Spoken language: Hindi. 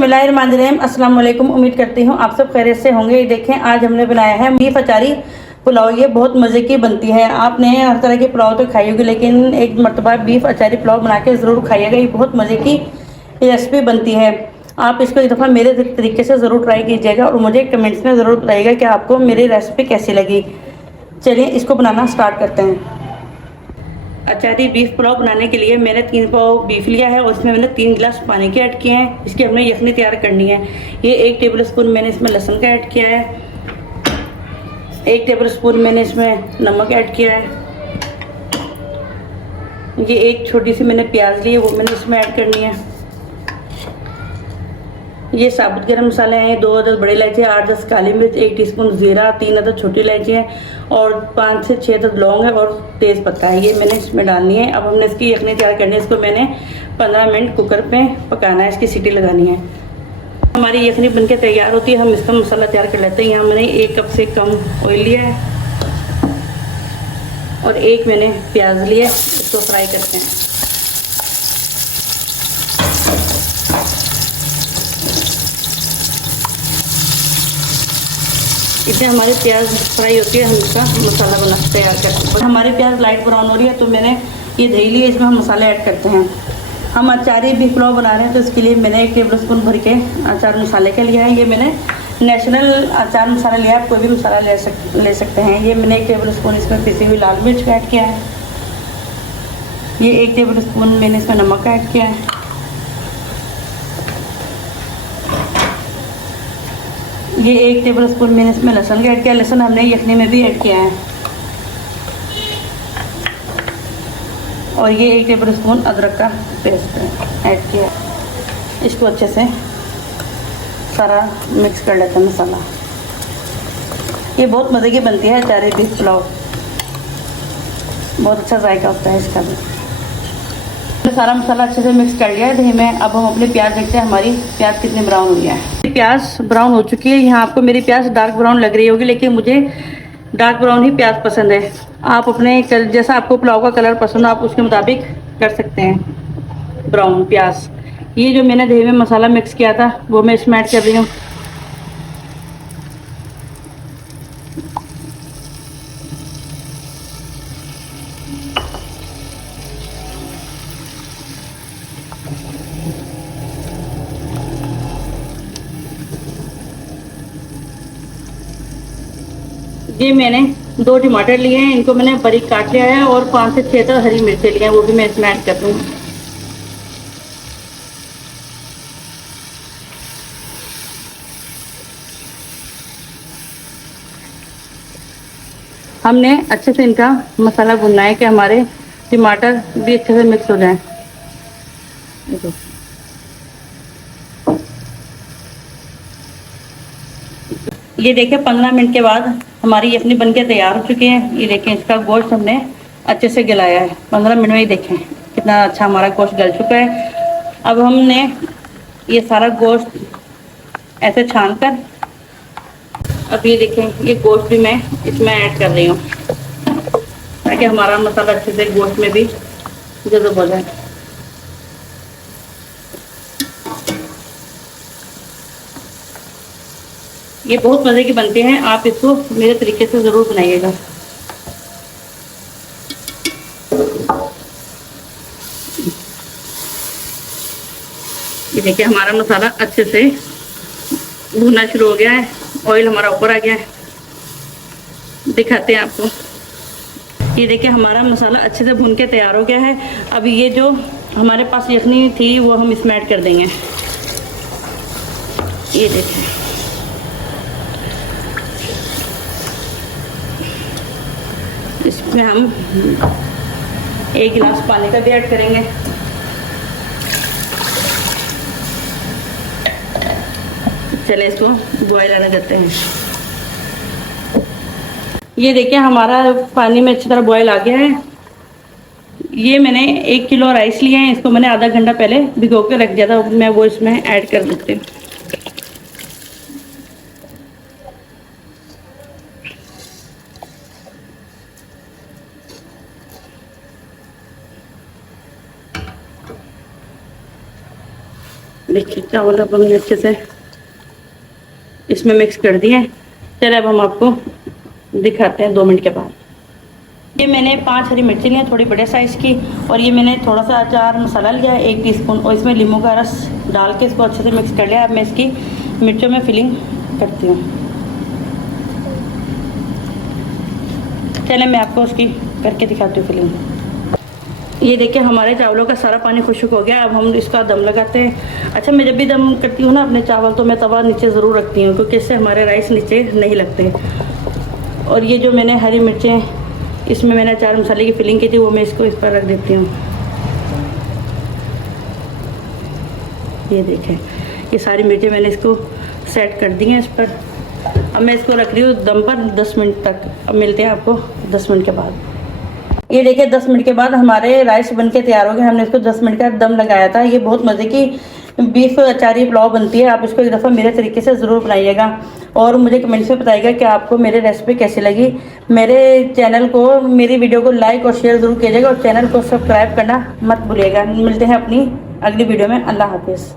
बिस्मिल्लाहिर्रहमानिर्रहीम। अस्सलाम वालेकुम। उम्मीद करती हूँ आप सब खैरियत से होंगे। ये देखें, आज हमने बनाया है बीफ अचारी पुलाव। ये बहुत मज़े की बनती है। आपने हर तरह के पुलाव तो खाई होगी, लेकिन एक मरतबा बीफ अचारी पुलाव बना के ज़रूर खाइएगा। ये बहुत मज़े की रेसिपी बनती है। आप इसको एक दफ़ा मेरे तरीके से ज़रूर ट्राई कीजिएगा और मुझे कमेंट्स में ज़रूर बताइएगा कि आपको मेरी रेसिपी कैसी लगी। चलिए इसको बनाना स्टार्ट करते हैं। अचारी बीफ पुलाव बनाने के लिए मैंने 3 पाव बीफ लिया है और इसमें मैंने 3 गिलास पानी के ऐड किए हैं। इसकी हमने यखनी तैयार करनी है। ये 1 टेबल स्पून मैंने इसमें लहसुन का ऐड किया है। 1 टेबल स्पून मैंने इसमें नमक ऐड किया है। ये एक छोटी सी मैंने प्याज ली है, वो मैंने इसमें ऐड करनी है। ये साबुत गरम मसाले हैं, 2 अदद बड़ी इलायची, 8-10 काली मिर्च, 1 टीस्पून जीरा, 3 अदद छोटी इलायची है और 5 से 6 अदद लौंग है और तेज़ पत्ता है। ये मैंने इसमें डालनी है। अब हमने इसकी यखनी तैयार करनी है। इसको मैंने 15 मिनट कुकर पे पकाना है, इसकी सीटी लगानी है। हमारी यखनी बनके तैयार होती है, हम इसका मसाला तैयार कर लेते हैं। यहाँ मैंने 1 कप से कम ऑयल लिया है और 1 मैंने प्याज लिया है। इसको फ्राई करते हैं। इससे हमारी प्याज फ्राई होती है, हम इसका मसाला बना तैयार करते हैं। हमारी प्याज लाइट ब्राउन हो रही है तो मैंने ये दही ली है, इसमें हम मसाले ऐड करते हैं। हम अचारी बीफ पुलाव बना रहे हैं तो इसके लिए मैंने 1 टेबल स्पून भर के अचार मसाले का लिया है। ये मैंने नेशनल अचार मसाला लिया है, आप कोई भी मसाला ले सकते हैं। ये मैंने 1 टेबल स्पून इसमें पिसी हुई लाल मिर्च का ऐड किया है। ये 1 टेबल स्पून मैंने इसमें नमक का ऐड किया है। ये 1 टेबल स्पून मैंने इसमें लहसुन का ऐड किया। लहसुन हमने यखनी में भी ऐड किया है। और ये 1 टेबल स्पून अदरक का पेस्ट ऐड किया। इसको अच्छे से सारा मिक्स कर लेते हैं मसाला। ये बहुत मज़े की बनती है अचारी बीफ पुलाव, बहुत अच्छा जायका होता है इसका भी। सारा मसाला अच्छे से मिक्स कर लिया है दही में। अब हम अपने प्याज देखते हैं हमारी प्याज कितनी ब्राउन हुई है। प्याज ब्राउन हो चुकी है। यहाँ आपको मेरी प्याज डार्क ब्राउन लग रही होगी, लेकिन मुझे डार्क ब्राउन ही प्याज पसंद है। आप अपने जैसा आपको पुलाव का कलर पसंद हो आप उसके मुताबिक कर सकते हैं ब्राउन प्याज। ये जो मैंने दही में मसाला मिक्स किया था वो मैं इसमें ऐड कर रही हूँ। ये मैंने 2 टमाटर लिए हैं, इनको मैंने बारीक काट लिया है और 5 से 6 तक हरी मिर्चें लिए हैं, वो भी मैं इसमें ऐड कर दूँ। हमने अच्छे से इनका मसाला भुनना है कि हमारे टमाटर भी अच्छे से मिक्स हो जाएं। ये देखिए 15 मिनट के बाद हमारी यखनी बनके तैयार हो चुकी है। ये देखें, इसका गोश्त हमने अच्छे से गलाया है 15 मिनट में। ही देखें कितना अच्छा हमारा गोश्त गल चुका है। अब हमने ये सारा गोश्त ऐसे छान कर, अब ये देखें ये गोश्त भी मैं इसमें ऐड कर रही हूँ ताकि हमारा मसाला अच्छे से गोश्त में भी जज़ब हो जाए। ये बहुत मज़े की बनते हैं, आप इसको मेरे तरीके से ज़रूर बनाइएगा। ये देखिए हमारा मसाला अच्छे से भुनना शुरू हो गया है, ऑयल हमारा ऊपर आ गया है। दिखाते हैं आपको। ये देखिए हमारा मसाला अच्छे से भुन के तैयार हो गया है। अब ये जो हमारे पास यखनी थी वो हम इसमें ऐड कर देंगे। ये देखिए इसमें हम 1 गिलास पानी का भी ऐड करेंगे। चले इसको बॉयल आने देते हैं। ये देखिए हमारा पानी में अच्छी तरह बॉयल आ गया है। ये मैंने 1 किलो राइस लिए हैं, इसको मैंने आधा घंटा पहले भिगो के रख दिया था, मैं वो इसमें ऐड कर देती हूँ। देखिए चावल अब हमने अच्छे से इसमें मिक्स कर दिए हैं। चलिए अब हम आपको दिखाते हैं 2 मिनट के बाद। ये मैंने 5 हरी मिर्ची ली है थोड़ी बड़े साइज़ की, और ये मैंने थोड़ा सा अचार मसाला लिया है 1 टीस्पून, और इसमें नींबू का रस डाल के इसको अच्छे से मिक्स कर लिया। अब मैं इसकी मिर्चों में फिलिंग करती हूँ। चलिए मैं आपको उसकी करके दिखाती हूँ फिलिंग। ये देखिए हमारे चावलों का सारा पानी खुश्क हो गया। अब हम इसका दम लगाते हैं। अच्छा, मैं जब भी दम करती हूँ ना अपने चावल, तो मैं तवा नीचे ज़रूर रखती हूँ, क्योंकि इससे हमारे राइस नीचे नहीं लगते। और ये जो मैंने हरी मिर्चें, इसमें मैंने अचार मसाले की फिलिंग की थी, वो मैं इसको इस पर रख देती हूँ। ये देखें, ये सारी मिर्चें मैंने इसको सेट कर दी हैं इस पर। अब मैं इसको रख रही हूँ दम पर 10 मिनट तक। अब मिलते हैं आपको 10 मिनट के बाद। ये देखिए 10 मिनट के बाद हमारे राइस बनके तैयार हो गए। हमने इसको 10 मिनट का दम लगाया था। ये बहुत मज़े की बीफ अचारी पुलाव बनती है। आप इसको एक दफ़ा मेरे तरीके से ज़रूर बनाइएगा, और मुझे कमेंट्स में बताइएगा कि आपको मेरी रेसिपी कैसी लगी। मेरे चैनल को, मेरी वीडियो को लाइक और शेयर ज़रूर कीजिएगा, और चैनल को सब्सक्राइब करना मत भूलिएगा। मिलते हैं अपनी अगली वीडियो में। अल्लाह हाफिज़।